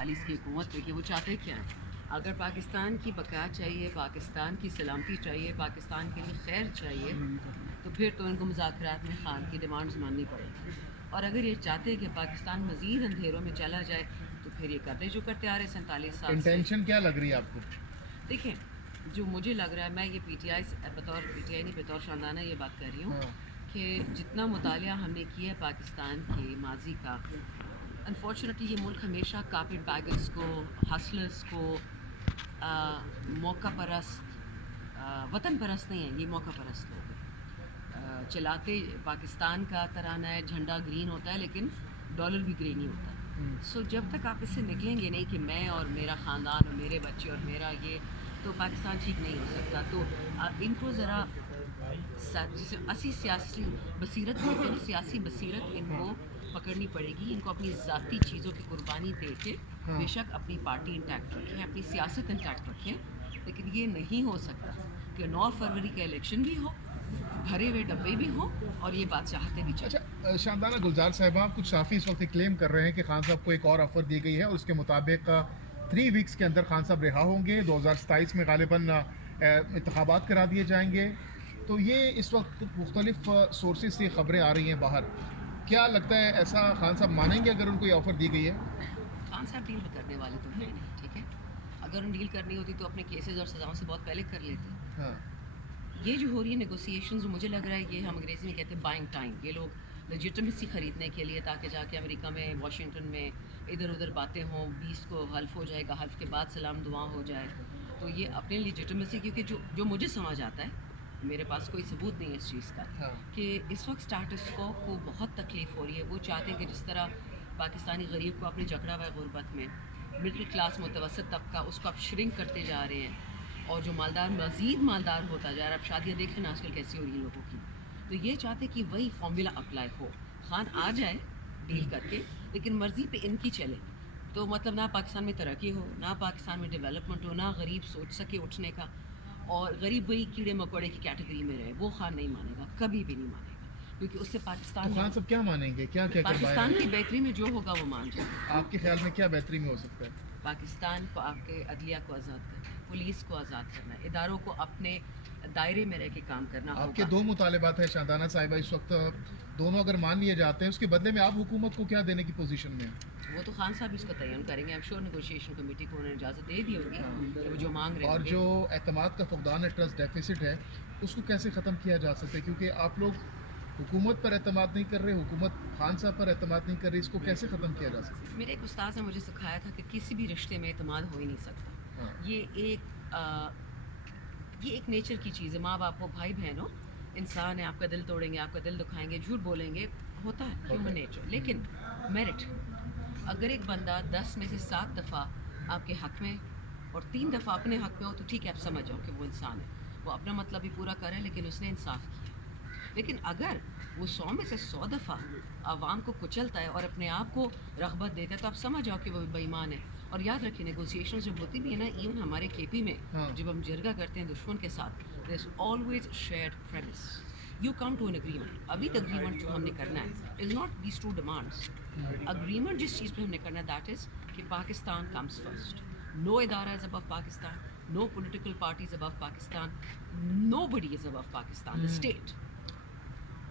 1947 کی حکومت پہ کہ وہ چاہتے کیا ہیں. اگر پاکستان کی بقا چاہیے, پاکستان کی سلامتی چاہیے, پاکستان کے لیے خیر چاہیے, تو پھر تو ان کو مذاکرات میں خان کی ڈیمانڈز ماننی پڑے گی. اور اگر یہ چاہتے ہیں کہ پاکستان مزید اندھیروں میں چلا جائے تو پھر یہ کرنے جو کرتے آ رہے 47 سال سے. انٹینشن کیا لگ رہی ہے آپ کو؟ دیکھیں, جو مجھے لگ رہا ہے, میں یہ پی ٹی آئی بطور پی ٹی آئی نہیں بطور شاندانہ یہ بات کر رہی ہوں کہ جتنا مطالعہ ہم نے کیا ہے پاکستان کے ماضی کا, انفارچونیٹلی یہ ملک ہمیشہ کارپیٹ بیگرز کو, ہسلرز کو, موقع پرست, وطن پرست نہیں ہیں, یہ موقع پرست لوگ ہیں. چلاتے پاکستان کا ترانہ ہے, جھنڈا گرین ہوتا ہے لیکن ڈالر بھی گرین ہی ہوتا ہے. سو جب تک آپ اس سے نکلیں گے نہیں کہ میں اور میرا خاندان اور میرے بچے اور میرا یہ, تو پاکستان ٹھیک نہیں ہو سکتا. تو ان کو ذرا جسے اسی سیاسی بصیرت بولتے ہیں, سیاسی بصیرت ان کو پکڑنی پڑے گی. ان کو اپنی ذاتی چیزوں کی قربانی دے کے بے شک اپنی پارٹی انٹیکٹ رکھیں, اپنی سیاست انٹیکٹ رکھیں, لیکن یہ نہیں ہو سکتا کہ 9 فروری کا الیکشن بھی ہو, بھرے ہوئے ڈبے بھی ہوں اور یہ بات چاہتے بھی چلیں. اچھا شاندانہ گلزار صاحبہ, کچھ صحافی اس وقت کلیم کر رہے ہیں کہ خان صاحب کو ایک اور آفر دی گئی ہے اور اس کے مطابق 3 ویکس کے اندر خان صاحب رہا ہوں گے, 2027 میں غالباً انتخابات کرا دیے جائیں گے. تو یہ اس وقت مختلف سورسز سے خبریں آ رہی ہیں باہر. کیا لگتا ہے ایسا خان صاحب مانیں گے اگر ان کو یہ آفر دی گئی ہے؟ خان صاحب ڈیل کرنے والے تو ہیں نہیں, ٹھیک ہے. اگر ان ڈیل کرنی ہوتی تو اپنے کیسز اور سزاؤں سے بہت پہلے کر لیتے. ہاں, یہ جو ہو رہی ہے نیگوسیشنز, مجھے لگ رہا ہے یہ ہم انگریزی میں کہتے ہیں بائنگ ٹائم. یہ لوگ لیجیٹمیسی خریدنے کے لیے تاکہ جا کے امریکہ میں, واشنگٹن میں ادھر ادھر باتیں ہوں, 20 کو حلف ہو جائے گا, حلف کے بعد سلام دعا ہو جائے. تو یہ اپنے لیجیٹمیسی, کیونکہ جو مجھے سمجھ آتا ہے, میرے پاس کوئی ثبوت نہیں ہے اس چیز کا, کہ اس وقت اسٹیٹس کو بہت تکلیف ہو رہی ہے. وہ چاہتے ہیں کہ جس طرح پاکستانی غریب کو اپنے جکڑا ہوا ہے غربت میں, مڈل کلاس متوسط طبقہ اس کو آپ شرنک کرتے جا رہے ہیں, اور جو مالدار مزید مالدار ہوتا جا رہا ہے. اب شادیاں دیکھیں آج کل کیسی ہو رہی ہیں لوگوں کی. تو یہ چاہتے کہ وہی فارمولا اپلائی ہو, خان آ جائے ڈیل کر کے, لیکن مرضی پہ ان کی چلے. تو مطلب نہ پاکستان میں ترقی ہو, نہ پاکستان میں ڈیولپمنٹ ہو, نہ غریب سوچ سکے اٹھنے کا, اور غریب وہی کیڑے مکوڑے کی کیٹیگری میں رہے. وہ خان نہیں مانے گا, کبھی بھی نہیں مانے گا, کیونکہ اس سے پاکستان, خان صاحب کیا مانیں گے؟ کیا پاکستان کی بہتری میں جو ہوگا وہ مان جائے. آپ کے خیال میں کیا بہتری میں ہو سکتا ہے؟ پاکستان کو آپ کے عدلیہ کو آزاد کرنا, پولیس کو آزاد کرنا, اداروں کو اپنے دائرے میں رہ کے کام کرنا ہوگا. آپ کے 2 مطالبات ہیں شاندانہ صاحبہ اس وقت, دونوں اگر مان لیے جاتے ہیں, اس کے بدلے میں آپ حکومت کو کیا دینے کی پوزیشن میں ہیں؟ وہ تو خان صاحب اس کو تعین کریں گے. ایم شور نیگوشیشن کمیٹی کو انہوں نے اجازت دے دی ہوگی کہ وہ جو مانگ رہے ہیں. اور جو اعتماد کا فقدان ہے, ٹرسٹ ڈیفیسٹ ہے, اس کو کیسے ختم کیا جا سکتا ہے؟ کیونکہ آپ لوگ حکومت پر اعتماد نہیں کر رہے, حکومت خان صاحب پر اعتماد نہیں کر رہی, اس کو کیسے ختم کیا جا سکتا ہے؟ میرے ایک استاد نے مجھے سکھایا تھا کہ کسی بھی رشتے میں اعتماد ہو ہی نہیں سکتا. یہ ایک نیچر کی چیز ہے. ماں باپ ہو, بھائی بہن ہو, انسان ہے, آپ کا دل توڑیں گے, آپ کا دل دکھائیں گے, جھوٹ بولیں گے, ہوتا ہے ہیومن نیچر. لیکن میرٹ, اگر ایک بندہ 10 میں سے 7 دفعہ آپ کے حق میں اور 3 دفعہ اپنے حق میں ہو, تو ٹھیک ہے, آپ سمجھ جاؤ کہ وہ انسان ہے, وہ اپنا مطلب بھی پورا کرے لیکن اس نے انصاف کیا. لیکن اگر وہ 100 میں سے 100 دفعہ عوام کو کچلتا ہے اور اپنے آپ کو رغبت دیتا ہے, تو آپ سمجھ جاؤ کہ وہ بے ایمان ہے. اور یاد رکھیں, نیگوسیشنز جب ہوتی بھی ہے نا, ایون ہمارے کے پی میں جب ہم جرگہ کرتے ہیں دشمن کے ساتھ, there is always shared premise. You come to an agreement. ابھی اگریمنٹ جو ہم نے کرنا ہے is not these 2 demands. Agreement جس چیز پہ ہم نے کرنا ہے, دیٹ از کہ پاکستان کمز فرسٹ. نو ادارہ is above Pakistan, no political party is above Pakistan, nobody is above Pakistan, the state.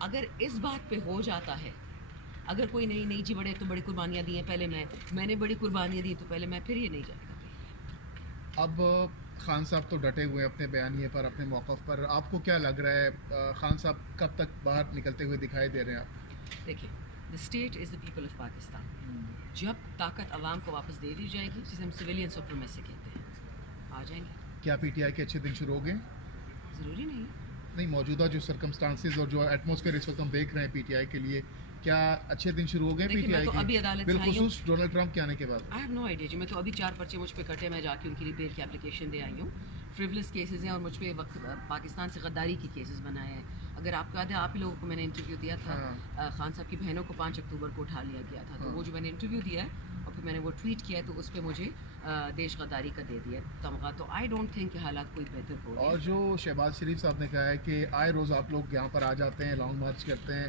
اگر اس بات پہ ہو جاتا ہے, اگر کوئی نہیں جی بڑے تو بڑی قربانیاں دی ہیں, پہلے میں نے بڑی قربانیاں دی تو پہلے میں, پھر یہ نہیں جائے گا. اب خان صاحب تو ڈٹے ہوئے اپنے بیانیے پر, اپنے موقف پر. آپ کو کیا لگ رہا ہے خان صاحب کب تک باہر نکلتے ہوئے دکھائی دے رہے ہیں آپ؟ دیکھیں, the state is the people of Pakistan. جب طاقت عوام کو واپس دے دی جائے گی, جسے ہم سویلین سپریمیسی کہتے ہیں, آ جائیں گے. کیا پی ٹی آئی کے اچھے دن شروع ہو گئے؟ ضروری نہیں. موجودہ جو سرکمسٹانسز اور جو ایٹماسفیئر اس وقت ہم دیکھ رہے ہیں پی ٹی آئی کے لیے, کیا اچھے دن شروع ہو گئے پی ٹی آئی کے بالخصوص ڈونلڈ ٹرمپ کے آنے کے بعد؟ آئی ہیو نو آئیڈیا جی. میں تو ابھی 4 پرچے مجھ پہ کٹے, میں جا کے ان کے لیے بیل کی اپلیکیشن دے آئی ہوں. فریولس کیسز ہیں اور مجھ پہ وقت پاکستان سے غداری کی کیسز بنائے ہیں. اگر آپ کو یاد ہے, آپ ہی لوگوں کو میں نے انٹرویو دیا تھا, خان صاحب کی بہنوں کو 5 اکتوبر کو اٹھا لیا گیا تھا. تو وہ جو میں نے انٹرویو دیا ہے اور پھر میں نے وہ ٹویٹ کیا ہے, تو اس پہ مجھے دیش غداری کا دے دیا تمغہ. تو آئی ڈونٹ تھنک کہ حالات کوئی بہتر ہو. اور جو شہباز شریف صاحب نے کہا ہے کہ آئے روز آپ لوگ یہاں پر آ جاتے ہیں, لانگ مارچ کرتے ہیں,